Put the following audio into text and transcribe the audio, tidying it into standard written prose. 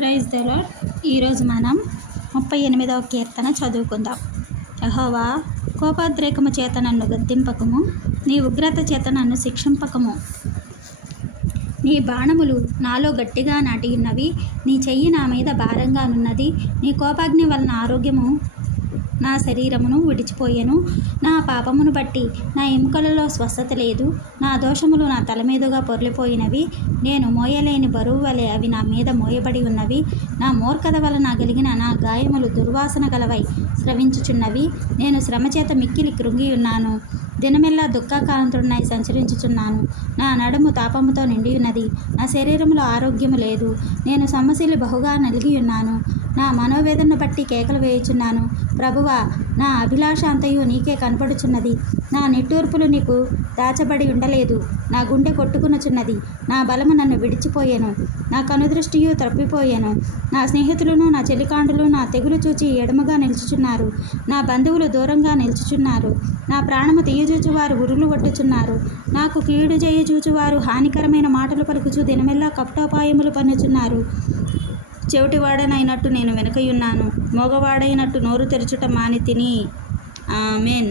Praise the lord. ఈరోజు మనం 38వ కీర్తన చదువుకుందాం. యెహోవా, కోపోద్రేకము చేత నన్ను గద్దింపకము, నీ ఉగ్రత చేత నన్ను శిక్షింపకము. నీ బాణములు నాలో గట్టిగా నాటియున్నవి, నీ చెయ్యి నా మీద భారంగానున్నది. నీ కోపాగ్ని వలన ఆరోగ్యము నా శరీరమును విడిచిపోయెను. నా పాపమును బట్టి నా ఎముకలలో స్వస్థత లేదు. నా దోషములు నా తల మీదుగా పొర్లిపోయినవి. నేను మోయలేని బరువు వలె అవి నా మీద మోయబడి ఉన్నవి. నా మూర్ఖత వలన కలిగిన నా గాయములు దుర్వాసన గలవై స్రవించుచున్నవి. నేను శ్రమచేత మిక్కిలి కృంగి ఉన్నాను. దినమెల్లా దుఃఖాకాంతుడినై సంచరించుచున్నాను. నా నడుము తాపముతో నిండియున్నది. నా శరీరములో ఆరోగ్యము లేదు. నేను సమస్యలు బహుగా నలిగి ఉన్నాను. నా మనోవేదనను బట్టి కేకలు వేయుచున్నాను. ప్రభువా, నా అభిలాష అంతయు నీకే కనపడుచున్నది. నా నిట్టూర్పులు నీకు దాచబడి ఉండలేదు. నా గుండె కొట్టుకునుచున్నది. నా బలము నన్ను విడిచిపోయెను. నా కనుదృష్టియు తప్పిపోయెను. నా స్నేహితులను నా చెలికాండులు నా తెగులు చూచి ఎడమగా నిలుచుచున్నారు. నా బంధువులు దూరంగా నిలుచుచున్నారు. నా ప్రాణము తీయజూచువారు ఉరులు కొట్టుచున్నారు. నాకు కీడు చేయుచూచువారు హానికరమైన మాటలు పలుకుచు దినమెల్లా కపటోపాయములు పన్నుచున్నారు. చెవిటివాడనైనట్టు నేను వెనుకయున్నాను. మోగవాడైనట్టు నోరు తెరుచుట మాని తిని. ఆమెన్.